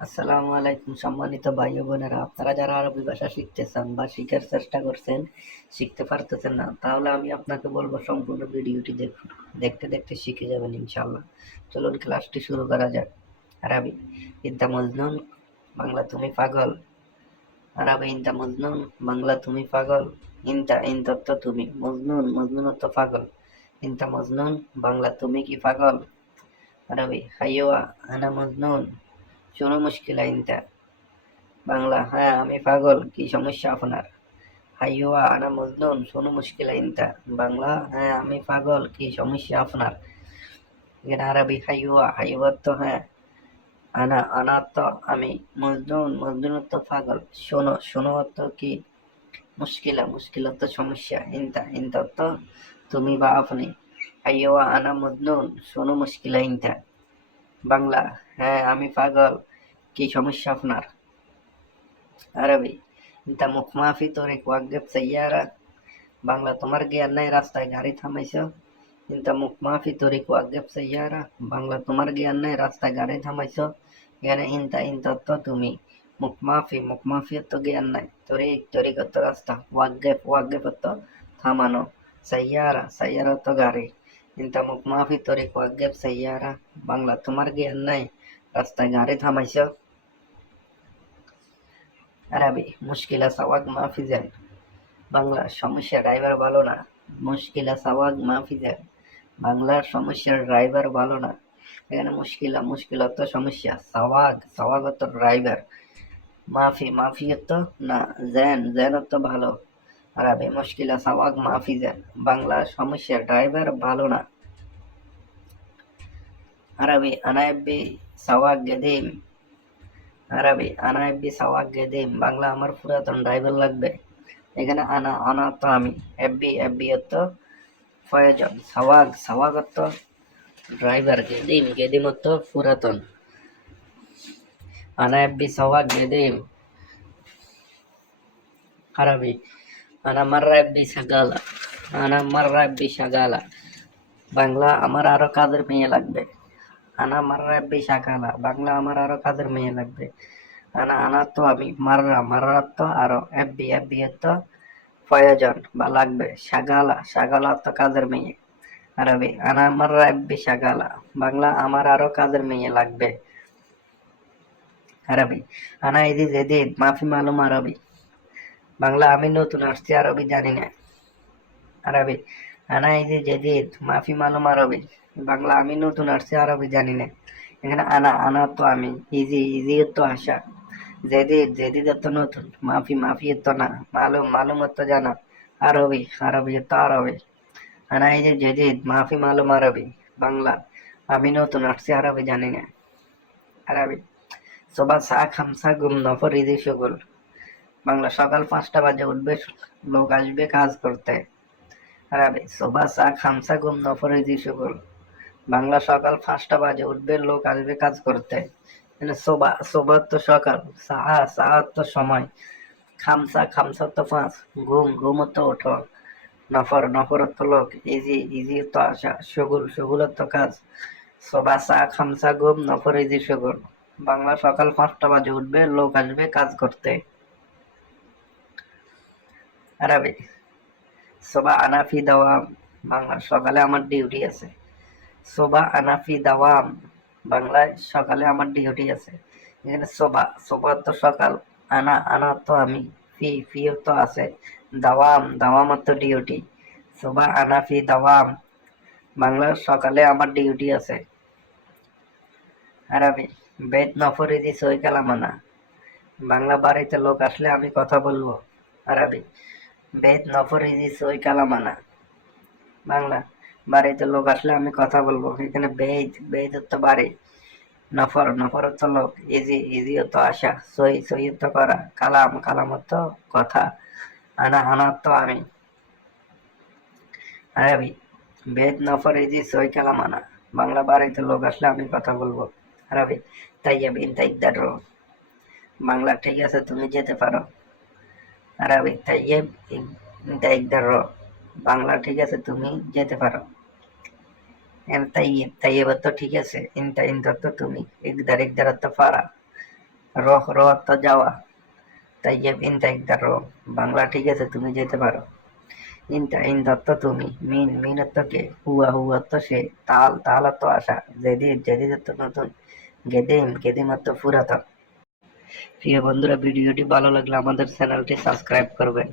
আসসালামু আলাইকুম সম্মানিত ভাই ও বোনেরা, আপনারা যারা আরবি ভাষা শিখতে চান বা শিখার চেষ্টা করছেন, শিখতে পারতেছেন না, তাহলে আমি আপনাকে বলবো সম্পূর্ণ ভিডিওটি দেখুন। দেখতে দেখতে শিখে যাবেন ইনশাআল্লাহ। চলুন ক্লাসটি শুরু করা যাক। আরবি ইনতা মজনুন, বাংলা তুমি পাগল। আরবি ইনতা মজনুন, বাংলা তুমি পাগল। ইনতা ইনতা তো তুমি, মজনুন মজনুন তো পাগল। ইনতা মজনুন, বাংলা তুমি কি পাগল। আরবি হাইওয়া আনা মজনুন, শোনো মুশকিল ইনতা। বাংলা হ্যাঁ আমি পাগল, কি সমস্যা আপনার। হাইওয়া আনা মজনুন, শোনো মুশকিল ইনতা। বাংলা হ্যাঁ আমি পাগল, কি সমস্যা আপনার। এখানে আরবি হাইওয়া, হাইওয়া তো হ্যাঁ, আনা আনা তো আমি, মজনুন মজনুন তো পাগল, শোনো শোনো তো কি, মুশকিলা মুশকিলা তো সমস্যা, ইনতা ইনতা তো তুমি বা আপনি। হাইওয়া আনা মজনুন, শোনো মুশকিলা ইনতা। বাংলা হ্যাঁ আমি পাগল, কি সমস্যা আপনার। আরবি ইনতা মুখ মাফি তোরে ওয়াকফ সাইয়ারা। বাংলা তোমার জ্ঞান নাই, রাস্তায় গাড়ি থামাইছো। ইনতা মুখ মাফি তরিক ওয়াকফ সাইয়ারা। বাংলা তোমার জ্ঞান নাই, রাস্তায় গাড়ি থামাইছো। এখানে ইনতা ইনতা তো তুমি, মুখ মাফি তো জ্ঞান নাই, তরিক তরিক তো রাস্তা, ওয়াকফ ওয়াকফ তো থামানো, সাইয়ারা সাইয়ারা তো গাড়ি। ইনতা মুখ মাফি তরিক ওয়াকফ সাইয়ারা। বাংলা তোমার জ্ঞান নাই, রাস্তায় গাড়ি থামাইছো। আরবি মুশকিলা সাওয়াক মাফি জান। বাংলা সমস্যা ড্রাইভার ভালো না, মুশকিলা সাওয়াক মাফি জান। বাংলার সমস্যার ড্রাইভার ভালো না। এখানে মুশকিলা মুশকিলা তো সমস্যা, সাওয়াগ সাওয়াগ তো ড্রাইভার, মাফি মাফি তো না, জেন জেন তো ভালো। আরবি মুশকিলা সাওয়াগ মাফি জেন। বাংলা সমস্যার ড্রাইভার ভালো না। আরবি আনাইবি সাওয়াগ গেদিম। আরবি আনাইবি সাওয়াগ গেদিম। বাংলা আমার পুরাতন ড্রাইভার লাগবে। এখানে আনা আনা তো আমি, এফবি এফবি তো প্রয়োজন, সাওয়াগ সাওয়াগ তো ড্রাইভার, গেদিম গেদিম তো পুরাতন। আনা এফবি সাওয়াগ গেদিম। আরবি আনা মাররা এফবি সাগালা। আনা মাররা এফবি সাগালা। বাংলা আমার আরো কাজের মেয়ে লাগবে। আনা মাররা এফবি সাগালা। বাংলা আমার আরো কাজের মেয়ে লাগবে। আনা আনা তো আমি, মাররা মাররা তো আরো, এফবি এফবি তো প্রয়োজন বা লাগবে, সাগালা সাগালা তো কাজের মেয়ে। আরবি আনা মাররা এফবি সাগালা। বাংলা আমার আরো কাজের মেয়ে লাগবে। আরবি আনা ইদি জেদিদ মাফি মালুম আরবি। বাংলা আমি নতুন আসছি, আরবি জানি না। আরবি আনা ইদি জেদিদ মাফি মালুম আরবি। বাংলা আমি নতুন আসছি, আরবি জানি না। এখানে আনা আনা তো আমি, ইজি ইজি তো আসা, জেদিদ জেদিদ তো নতুন, মাফি মাফি তো না, মালুম মালুম তো জানা, আরবি আরবি তো আরবি। আনা ইদি জেদিদ মাফি মালুম আরবি। বাংলা আমি নতুন আসছি, আরবি জানি না। আরবি সুবাহ সা খামসা গুম নফর ইজি শগুল। বাংলা সকাল 5টা বাজে উঠবে, লোক আসবে কাজ করতে। আরবি সুবাহ সা খামসা গুম নফর ইজি শগুল। বাংলা সকাল 5টা বাজে উঠবে, লোক আসবে কাজ করতে। মানে সোবা সোবা তো সকাল, সাহা সাহা তো সময়, খামসা খামসা তো 5, ঘুম ঘুম তো ওঠো, নফর নফর তো লোক, ইজি ইজি তো আসা, শগুল শগুল তো কাজ। সোবা সা খামসা গুম নফর ইজি শগুল। বাংলা সকাল 5টা বাজে উঠবে, লোক আসবে কাজ করতে। আরবি সোবা আনাফি দাওয়াম। বাংলা সকালে আমার ডিউটি আছে। সোবা আনাফি দাওয়াম। বাংলায় সকালে আমার ডিউটি আছে। এখানে সোবা সোবা তো সকাল, আনা আনা তো আমি, ফি ফি তো আছে, দাওয়াম দাওয়াম তো ডিউটি। সোবা আনাফি দাওয়াম। বাংলা সকালে আমার ডিউটি আছে। আরবি বেদ নফরিদি সই কালামানা। বাংলা বাড়িতে লোক আসলে আমি কথা বলবো। আরবি বেদ নফরিদি সই কালামানা। বাংলা বাড়িতে লোক আসলে আমি কথা বলবো। এখানে বেদ বেদ তো বাড়ি, নফর নফর তো লোক, ইজি ইজি তো আসা, সই সই তো করা, কালাম কালাম তো কথা, আনা আনা তো আমি। আরবি বেদ নফর ইজি সই কালাম আনা। বাংলা বাড়িতে লোক আসলে আমি কথা বলবো। আরবি তাইয়াব ইনতা রো। বাংলা ঠিক আছে তুমি যেতে পারো। আরবি তাইয়াব ইনতা রো। বাংলা ঠিক আছে তুমি যেতে পারো। তাইয়েব তাইয়েব তো ঠিক আছে, ইনতা ইনতা তো তুমি, ইকদার ইকদার তো পারা, রহ র অর্থ যাওয়া, তাই ইনতা ইকদার র। বাংলা ঠিক আছে, তুমি যেতে পারো। ইনতা ইনতা অর্থ তুমি, মিন মিন অর্থ কে, হুয়া হুয়া অর্থ সে, তাল তাল অর্থ আশা, জেদিদ জেদিদ অর্থ নতুন, গেদিম গেদিম অর্থ পুরাতন। প্রিয় বন্ধুরা, ভিডিওটি ভালো লাগলে আমাদের চ্যানেলটি সাবস্ক্রাইব করবেন।